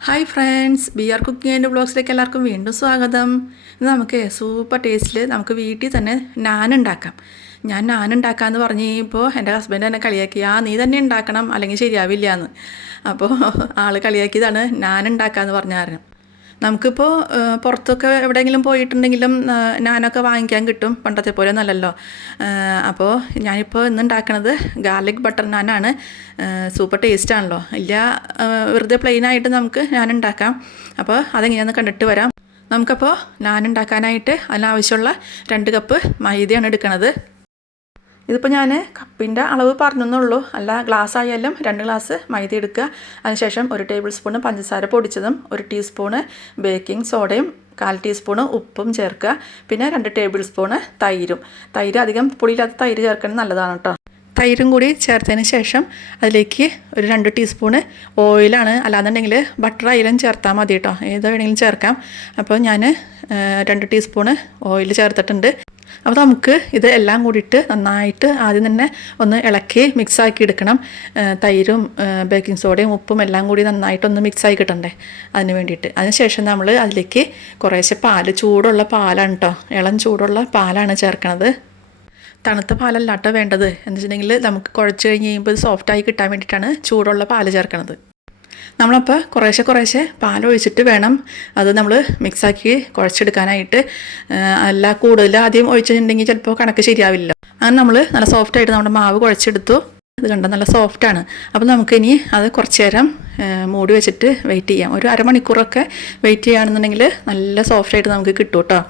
Hi friends B R cooking and ബ്ലോഗ്സിലേക്ക് എല്ലാവർക്കും വീണ്ടും സ്വാഗതം. ഇന്ന് നമുക്ക് സൂപ്പർ ടേസ്റ്റിൽ നമുക്ക് വീട്ടിൽ തന്നെ നാൻ ഉണ്ടാക്കാം. ഞാൻ നാൻ ഉണ്ടാക്കാമെന്ന് പറഞ്ഞ് കഴിയുമ്പോൾ എന്റെ ഹസ്ബൻഡ് എന്നെ കളിയാക്കി ആ നീ തന്നെ ഉണ്ടാക്കണം അല്ലെങ്കിൽ ശരിയാവില്ല എന്ന്. അപ്പോൾ ആൾ കളിയാക്കിയതാണ് നാൻ ഉണ്ടാക്കാമെന്ന് പറഞ്ഞ കാരണം. നമുക്കിപ്പോൾ പുറത്തൊക്കെ എവിടെയെങ്കിലും പോയിട്ടുണ്ടെങ്കിലും ഞാനൊക്കെ വാങ്ങിക്കാൻ കിട്ടും. പണ്ടത്തെ പോലെ നല്ലല്ലോ അപ്പോൾ ഞാനിപ്പോൾ ഇന്ന് ഉണ്ടാക്കണത് ഗാർലിക് ബട്ടർ നാനാണ് സൂപ്പർ ടേസ്റ്റ് ആണല്ലോ. ഇല്ല വെറുതെ പ്ലെയിനായിട്ട് നമുക്ക് ഞാൻ ഉണ്ടാക്കാം അപ്പോൾ അതെങ്ങനെയാണെന്ന് കണ്ടിട്ട് വരാം. നമുക്കപ്പോൾ നാൻ ഉണ്ടാക്കാനായിട്ട് അതിനാവശ്യമുള്ള രണ്ട് കപ്പ് മൈദയാണ് എടുക്കണത്. ഇതിപ്പോൾ ഞാൻ കപ്പിന്റെ അളവ് പറഞ്ഞെന്നുള്ളൂ. അല്ല ഗ്ലാസ് ആയാലും രണ്ട് ഗ്ലാസ് മൈദ എടുക്കുക. അതിനുശേഷം ഒരു ടേബിൾ സ്പൂണ് പഞ്ചസാര പൊടിച്ചതും ഒരു ടീസ്പൂണ് ബേക്കിംഗ് സോഡയും കാൽ ടീസ്പൂണ് ഉപ്പും ചേർക്കുക. പിന്നെ രണ്ട് ടേബിൾ സ്പൂണ് തൈരും. തൈര് അധികം പുളിയില്ലാത്ത തൈര് ചേർക്കുന്നത് നല്ലതാണ് കേട്ടോ തൈരും കൂടി ചേർത്തതിന് ശേഷം അതിലേക്ക് ഒരു രണ്ട് ടീസ്പൂണ് ഓയിലാണ് അല്ലാന്നുണ്ടെങ്കിൽ ബട്ടർ ആയാലും ചേർത്താൽ മതി കേട്ടോ ഏത് വേണമെങ്കിലും ചേർക്കാം. അപ്പോൾ ഞാൻ രണ്ട് ടീസ്പൂണ് ഓയിൽ ചേർത്തിട്ടുണ്ട്. അപ്പോൾ നമുക്ക് ഇത് എല്ലാം കൂടിയിട്ട് നന്നായിട്ട് ആദ്യം തന്നെ ഒന്ന് ഇളക്കി മിക്സ് ആക്കി എടുക്കണം. തൈരും ബേക്കിംഗ് സോഡയും ഉപ്പും എല്ലാം കൂടി നന്നായിട്ടൊന്ന് മിക്സ് ആയി കിട്ടണ്ടേ അതിന് വേണ്ടിയിട്ട്. അതിനുശേഷം നമ്മൾ അതിലേക്ക് കുറേശ്ശെ പാൽ ചൂടുള്ള പാലാണ് കേട്ടോ ഇളം ചൂടുള്ള പാലാണ് ചേർക്കണത്. തണുത്ത പാലല്ല കേട്ടോ വേണ്ടത്. എന്ന് വെച്ചിട്ടുണ്ടെങ്കിൽ നമുക്ക് കുഴച്ച് കഴിഞ്ഞ് കഴിയുമ്പോൾ സോഫ്റ്റായി കിട്ടാൻ വേണ്ടിയിട്ടാണ് ചൂടുള്ള പാൽ ചേർക്കണത്. നമ്മളപ്പോൾ കുറേശ്ശെ കുറേശ്ശെ പാലൊഴിച്ചിട്ട് വേണം. അത് നമ്മൾ മിക്സാക്കി കുഴച്ചെടുക്കാനായിട്ട്. അല്ല കൂടുതൽ ആദ്യം ഒഴിച്ചിട്ടുണ്ടെങ്കിൽ ചിലപ്പോൾ കണക്ക് ശരിയാവില്ല അങ്ങനെ നമ്മൾ നല്ല സോഫ്റ്റായിട്ട് നമ്മുടെ മാവ് കുഴച്ചെടുത്തു. ഇത് കണ്ട നല്ല സോഫ്റ്റാണ് അപ്പോൾ നമുക്കിനി അത് കുറച്ച് നേരം മൂടി വെച്ചിട്ട് വെയിറ്റ് ചെയ്യാം. ഒരു അരമണിക്കൂറൊക്കെ വെയിറ്റ് ചെയ്യുകയാണെന്നുണ്ടെങ്കിൽ നല്ല സോഫ്റ്റായിട്ട് നമുക്ക് കിട്ടും കേട്ടോ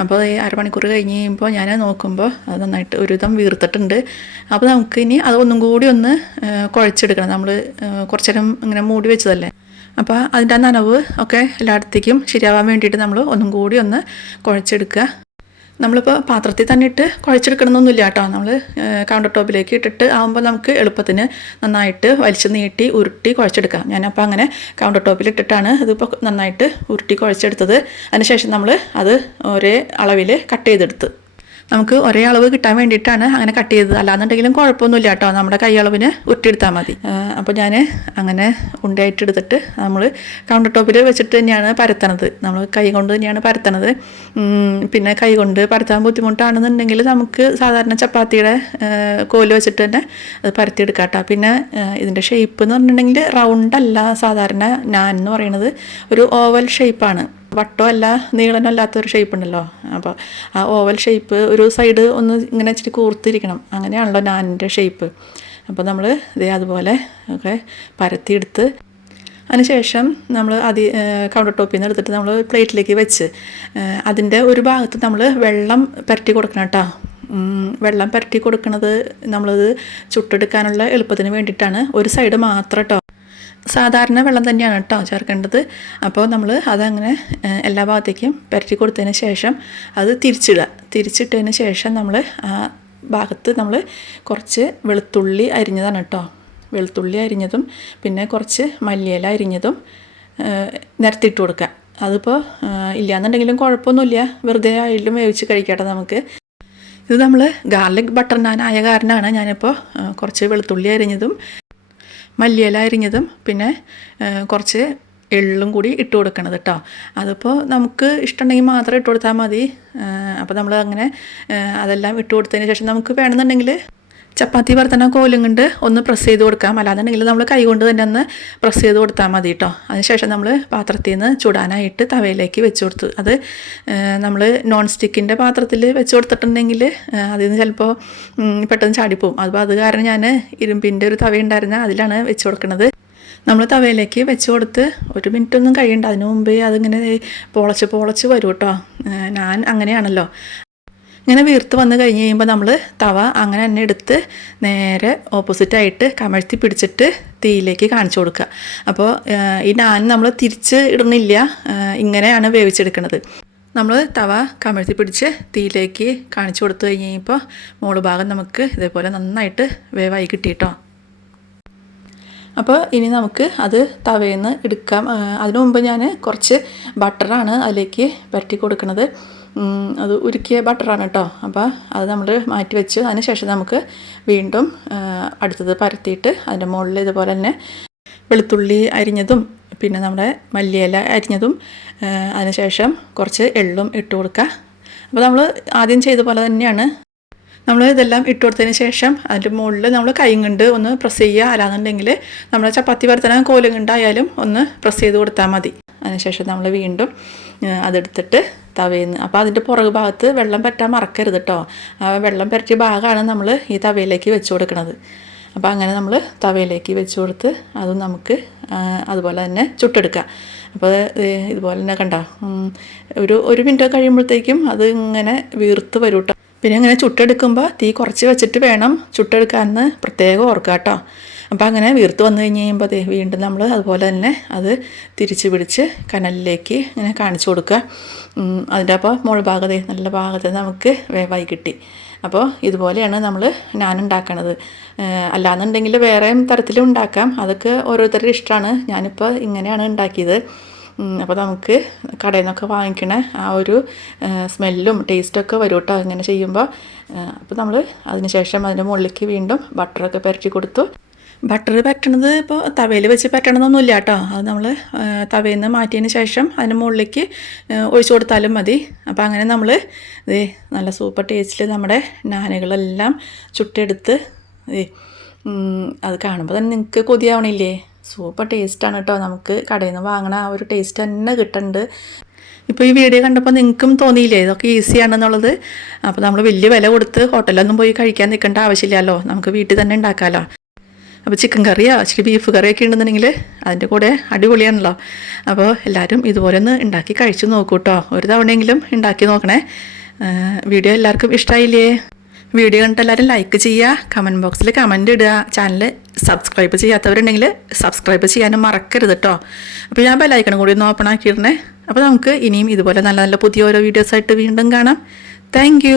അപ്പോൾ ഈ അരമണിക്കൂർ കഴിഞ്ഞ് കഴിയുമ്പോൾ ഞാൻ നോക്കുമ്പോൾ അത് നന്നായിട്ട് ഒരുവിധം വീർത്തിട്ടുണ്ട്. അപ്പോൾ നമുക്ക് ഇനി അത് ഒന്നും കൂടി ഒന്ന് കുഴച്ചെടുക്കണം. നമ്മൾ കുറച്ചു നേരം ഇങ്ങനെ മൂടി വെച്ചതല്ലേ? അപ്പോൾ അതിന്റെ നനവ് ഒക്കെ എല്ലായിടത്തേക്കും ശരിയാവാൻ വേണ്ടിയിട്ട് നമ്മൾ ഒന്നും കൂടി ഒന്ന് കുഴച്ചെടുക്കുക. നമ്മളിപ്പോൾ പാത്രത്തിൽ തന്നെ ഇട്ട് കുഴച്ചെടുക്കണമെന്നൊന്നുമില്ല കേട്ടോ. നമ്മൾ കൗണ്ടർ ടോപ്പിലേക്ക് ഇട്ടിട്ട് ആകുമ്പോൾ നമുക്ക് എളുപ്പത്തിന് നന്നായിട്ട് വലിച്ചു നീട്ടി ഉരുട്ടി കുഴച്ചെടുക്കാം. ഞാനപ്പോൾ അങ്ങനെ കൗണ്ടർ ടോപ്പിൽ ഇട്ടിട്ടാണ് ഇതിപ്പോൾ നന്നായിട്ട് ഉരുട്ടി കുഴച്ചെടുത്തത്. അതിനുശേഷം നമ്മൾ അത് ഒരേ അളവിൽ കട്ട് ചെയ്തെടുത്ത് നമുക്ക് ഒരേ അളവ് കിട്ടാൻ വേണ്ടിയിട്ടാണ് അങ്ങനെ കട്ട് ചെയ്തത്. അല്ലാന്നുണ്ടെങ്കിലും കുഴപ്പമൊന്നുമില്ല കേട്ടോ നമ്മുടെ കൈ അളവിന് ഉരുട്ടിയെടുത്താൽ മതി. അപ്പോൾ ഞാൻ അങ്ങനെ ഉണ്ടയായിട്ട് എടുത്തിട്ട് നമ്മൾ കൗണ്ടർ ടോപ്പിൽ വെച്ചിട്ട് തന്നെയാണ് പരത്തണത്. നമ്മൾ കൈ കൊണ്ട് തന്നെയാണ് പരത്തണത്. പിന്നെ കൈ കൊണ്ട് പരത്താൻ ബുദ്ധിമുട്ടാണെന്നുണ്ടെങ്കിൽ നമുക്ക് സാധാരണ ചപ്പാത്തിയുടെ കോൽ വെച്ചിട്ട് തന്നെ അത് പരത്തിയെടുക്കാം കേട്ടോ പിന്നെ ഇതിന്റെ ഷേപ്പ് എന്ന് പറഞ്ഞിട്ടുണ്ടെങ്കിൽ റൗണ്ട് അല്ല. സാധാരണ ഞാൻ എന്ന് പറയുന്നത് ഒരു ഓവൽ ഷേപ്പാണ് വട്ടമല്ല നീളനല്ലാത്തൊരു ഷേപ്പ് ഉണ്ടല്ലോ. അപ്പോൾ ആ ഓവൽ ഷേപ്പ് ഒരു സൈഡ് ഒന്ന് ഇങ്ങനെ ഇച്ചിരി കൂർത്തിരിക്കണം. അങ്ങനെയാണല്ലോ നാനിന്റെ ഷേപ്പ് അപ്പോൾ നമ്മൾ ഇതേ അതുപോലെ ഒക്കെ പരത്തിയെടുത്ത് അതിനുശേഷം നമ്മൾ അതി കൗണ്ടർ ടോപ്പിൽ നിന്ന് എടുത്തിട്ട് നമ്മൾ പ്ലേറ്റിലേക്ക് വെച്ച്. അതിന്റെ ഒരു ഭാഗത്ത് നമ്മൾ വെള്ളം പുരട്ടി കൊടുക്കണം കേട്ടോ. വെള്ളം പുരട്ടി കൊടുക്കുന്നത് നമ്മളത് ചുട്ടെടുക്കാനുള്ള എളുപ്പത്തിന് വേണ്ടിയിട്ടാണ് ഒരു സൈഡ് മാത്രം കേട്ടോ സാധാരണ വെള്ളം തന്നെയാണ് കേട്ടോ ചേർക്കേണ്ടത്. അപ്പോൾ നമ്മൾ അതങ്ങനെ എല്ലാ ഭാഗത്തേക്കും പുരട്ടി കൊടുത്തതിന് ശേഷം അത് തിരിച്ചിടുക. തിരിച്ചിട്ടതിന് ശേഷം നമ്മൾ ആ ഭാഗത്ത് നമ്മൾ കുറച്ച് വെളുത്തുള്ളി അരിഞ്ഞതാണ് കേട്ടോ. വെളുത്തുള്ളി അരിഞ്ഞതും പിന്നെ കുറച്ച് മല്ലിയില അരിഞ്ഞതും നിരത്തിയിട്ട് കൊടുക്കുക. അതിപ്പോൾ ഇല്ലയെന്നുണ്ടെങ്കിലും കുഴപ്പമൊന്നുമില്ല. വെറുതെ ആയാലും വേവിച്ച് കഴിക്കട്ടെ നമുക്ക്. ഇത് നമ്മൾ ഗാർലിക് ബട്ടർ നാൻ ആയ കാരണമാണ് ഞാനിപ്പോൾ കുറച്ച് വെളുത്തുള്ളി അരിഞ്ഞതും മല്ലിയില അരിഞ്ഞതും പിന്നെ കുറച്ച് എള്ളും കൂടി ഇട്ട് കൊടുക്കണത് കേട്ടോ അതിപ്പോൾ നമുക്ക് ഇഷ്ടമുണ്ടെങ്കിൽ മാത്രം ഇട്ട് കൊടുത്താൽ മതി. അപ്പോൾ നമ്മൾ അങ്ങനെ അതെല്ലാം ഇട്ട് കൊടുത്തതിന് ശേഷം നമുക്ക് വേണമെന്നുണ്ടെങ്കിൽ ചപ്പാത്തി പരത്തണ കോലും കൊണ്ട് ഒന്ന് പ്രസ് ചെയ്ത് കൊടുക്കാം. അല്ലാന്നുണ്ടെങ്കിൽ നമ്മൾ കൈ കൊണ്ട് തന്നെ ഒന്ന് പ്രസ് ചെയ്ത് കൊടുത്താൽ മതി കേട്ടോ അതിനുശേഷം നമ്മൾ പാത്രത്തിൽ നിന്ന് ചുടാനായിട്ട് തവയിലേക്ക് വെച്ച് കൊടുത്തു അത് നമ്മൾ നോൺ സ്റ്റിക്കിന്റെ പാത്രത്തിൽ വെച്ച് കൊടുത്തിട്ടുണ്ടെങ്കിൽ അതിൽ നിന്ന് ചിലപ്പോൾ പെട്ടെന്ന് ചാടിപ്പോവും. അപ്പോൾ അത് കാരണം ഞാൻ ഇരുമ്പിന്റെ ഒരു തവ ഉണ്ടായിരുന്ന അതിലാണ് വെച്ച് കൊടുക്കുന്നത് നമ്മൾ തവയിലേക്ക് വെച്ച് കൊടുത്ത് ഒരു മിനിറ്റ് ഒന്നും കഴിയണ്ട. അതിനു മുമ്പേ അതിങ്ങനെ പൊളച്ച് പൊളച്ച് വരും കേട്ടോ ഞാൻ അങ്ങനെയാണല്ലോ. ഇങ്ങനെ വീർത്ത് വന്ന് കഴിഞ്ഞ് കഴിയുമ്പോൾ നമ്മൾ തവ അങ്ങനെ തന്നെ എടുത്ത് നേരെ ഓപ്പോസിറ്റായിട്ട് കമഴ്ത്തി പിടിച്ചിട്ട് തീയിലേക്ക് കാണിച്ചു കൊടുക്കുക. അപ്പോൾ ഈ നാൻ നമ്മൾ തിരിച്ച് ഇടുന്നില്ല ഇങ്ങനെയാണ് വേവിച്ചെടുക്കുന്നത് നമ്മൾ തവ കമഴ്ത്തി പിടിച്ച് തീയിലേക്ക് കാണിച്ചു കൊടുത്തു കഴിഞ്ഞ് കഴിയുമ്പോൾ മോൾ ഭാഗം നമുക്ക് ഇതേപോലെ നന്നായിട്ട് വേവായി കിട്ടിയിട്ടോ അപ്പോൾ ഇനി നമുക്ക് അത് തവയിൽ നിന്ന് എടുക്കാം അതിനു മുമ്പ് ഞാൻ കുറച്ച് ബട്ടറാണ് അതിലേക്ക് പുരട്ടി കൊടുക്കുന്നത് അത് ഉരുക്കിയ ബട്ടറാണ് കേട്ടോ. അപ്പോൾ അത് നമ്മൾ മാറ്റി വെച്ച്. അതിന് ശേഷം നമുക്ക് വീണ്ടും അടുത്തത് പരത്തിയിട്ട് അതിന്റെ മുകളിൽ ഇതുപോലെ തന്നെ വെളുത്തുള്ളി അരിഞ്ഞതും പിന്നെ നമ്മുടെ മല്ലിയില അരിഞ്ഞതും അതിനുശേഷം കുറച്ച് എള്ളും ഇട്ട് കൊടുക്കുക. അപ്പോൾ നമ്മൾ ആദ്യം ചെയ്ത പോലെ തന്നെയാണ്. നമ്മൾ ഇതെല്ലാം ഇട്ട് കൊടുത്തതിന് ശേഷം അതിന്റെ മുകളിൽ നമ്മൾ കൈ കണ്ട് ഒന്ന് പ്രസ് ചെയ്യുക. അല്ലാന്നുണ്ടെങ്കിൽ നമ്മൾ ചപ്പാത്തി പരത്തന കോലും കണ്ടായാലും ഒന്ന് പ്രസ് ചെയ്ത് കൊടുത്താൽ മതി. അതിനുശേഷം നമ്മൾ വീണ്ടും അതെടുത്തിട്ട് തവയിൽ അപ്പോൾ അതിന്റെ പുറകു ഭാഗത്ത് വെള്ളം പറ്റാൻ മറക്കരുത് കേട്ടോ ആ വെള്ളം പറ്റിയ ഭാഗമാണ് നമ്മൾ ഈ തവയിലേക്ക് വെച്ച് കൊടുക്കുന്നത് അപ്പോൾ അങ്ങനെ നമ്മൾ തവയിലേക്ക് വെച്ച് കൊടുത്ത് അതും നമുക്ക് അതുപോലെ തന്നെ ചുട്ടെടുക്കുക അപ്പോൾ ഇതുപോലെ തന്നെ കണ്ട ഒരു ഒരു മിനിറ്റ് കഴിയുമ്പോഴത്തേക്കും അത് ഇങ്ങനെ വീർത്ത് വരും കേട്ടോ പിന്നെ അങ്ങനെ ചുട്ടെടുക്കുമ്പോൾ തീ കുറച്ച് വെച്ചിട്ട് വേണം ചുട്ടെടുക്കാമെന്ന് പ്രത്യേകം ഓർക്കുക കേട്ടോ. അപ്പോൾ അങ്ങനെ വീർത്ത് വന്നു കഴിഞ്ഞ് കഴിയുമ്പോൾ വീണ്ടും നമ്മൾ അതുപോലെ തന്നെ അത് തിരിച്ച് പിടിച്ച് കനലിലേക്ക് ഇങ്ങനെ കാണിച്ചു കൊടുക്കുക. അതിന്റെ അപ്പോൾ മുകൾ ഭാഗത്തെ നല്ല ഭാഗത്ത് നമുക്ക് വേവായി കിട്ടി. അപ്പോൾ ഇതുപോലെയാണ് നമ്മൾ ഞാൻ ഉണ്ടാക്കണത് അല്ലാന്നുണ്ടെങ്കിൽ വേറെയും തരത്തിലും ഉണ്ടാക്കാം. അതൊക്കെ ഓരോരുത്തരുടെ ഇഷ്ടമാണ് ഞാനിപ്പോൾ ഇങ്ങനെയാണ് ഉണ്ടാക്കിയത്. അപ്പോൾ നമുക്ക് കടയിൽ നിന്നൊക്കെ വാങ്ങിക്കണ ആ ഒരു സ്മെല്ലും ടേസ്റ്റൊക്കെ വരും കേട്ടോ അങ്ങനെ ചെയ്യുമ്പോൾ അപ്പോൾ നമ്മൾ അതിന് ശേഷം അതിന്റെ മുകളിലേക്ക് വീണ്ടും ബട്ടറൊക്കെ പുരട്ടി കൊടുത്തു. ബട്ടർ പറ്റണത് ഇപ്പോൾ തവയിൽ വെച്ച് പറ്റണമെന്നൊന്നുമില്ല കേട്ടോ അത് നമ്മൾ തവയിൽ നിന്ന് മാറ്റിയതിന് ശേഷം അതിന് മുകളിലേക്ക് ഒഴിച്ചു കൊടുത്താലും മതി. അപ്പോൾ അങ്ങനെ നമ്മൾ ഇത് നല്ല സൂപ്പർ ടേസ്റ്റിൽ നമ്മുടെ നാനകളെല്ലാം ചുട്ടെടുത്ത് അത് കാണുമ്പോൾ തന്നെ നിങ്ങൾക്ക് കൊതിയാവണില്ലേ? സൂപ്പർ ടേസ്റ്റാണ് കേട്ടോ. നമുക്ക് കടയിൽ നിന്ന് വാങ്ങണ ആ ഒരു ടേസ്റ്റ് തന്നെ കിട്ടുന്നുണ്ട് ഇപ്പോൾ ഈ വീഡിയോ കണ്ടപ്പോൾ നിങ്ങൾക്കും തോന്നിയില്ലേ? ഇതൊക്കെ ഈസിയാണെന്നുള്ളത് അപ്പോൾ നമ്മൾ വലിയ വില കൊടുത്ത് ഹോട്ടലൊന്നും പോയി കഴിക്കാൻ നിൽക്കേണ്ട ആവശ്യമില്ലല്ലോ. നമുക്ക് വീട്ടിൽ തന്നെ ഉണ്ടാക്കാമല്ലോ അപ്പോൾ ചിക്കൻ കറിയോ ഇച്ചിരി ബീഫ് കറിയൊക്കെ ഉണ്ടെന്നുണ്ടെങ്കിൽ അതിന്റെ കൂടെ അടിപൊളിയാണല്ലോ. അപ്പോൾ എല്ലാവരും ഇതുപോലെ ഒന്ന് ഉണ്ടാക്കി കഴിച്ചു നോക്കൂ കേട്ടോ. ഒരു തവണയെങ്കിലും ഉണ്ടാക്കി നോക്കണേ. വീഡിയോ എല്ലാവർക്കും ഇഷ്ടമായില്ലേ വീഡിയോ കണ്ടിട്ട് എല്ലാവരും ലൈക്ക് ചെയ്യുക കമന്റ് ബോക്സിൽ കമന്റ് ഇടുക. ചാനൽ സബ്സ്ക്രൈബ് ചെയ്യാത്തവരുണ്ടെങ്കിൽ സബ്സ്ക്രൈബ് ചെയ്യാനും മറക്കരുത് കേട്ടോ അപ്പോൾ ഞാൻ ബെല്ലൈക്കണം കൂടി ഒന്ന് ഓപ്പൺ ആക്കിയിരുന്നേ. അപ്പോൾ നമുക്ക് ഇനിയും ഇതുപോലെ നല്ല നല്ല പുതിയ ഓരോ വീഡിയോസായിട്ട് വീണ്ടും കാണാം. താങ്ക്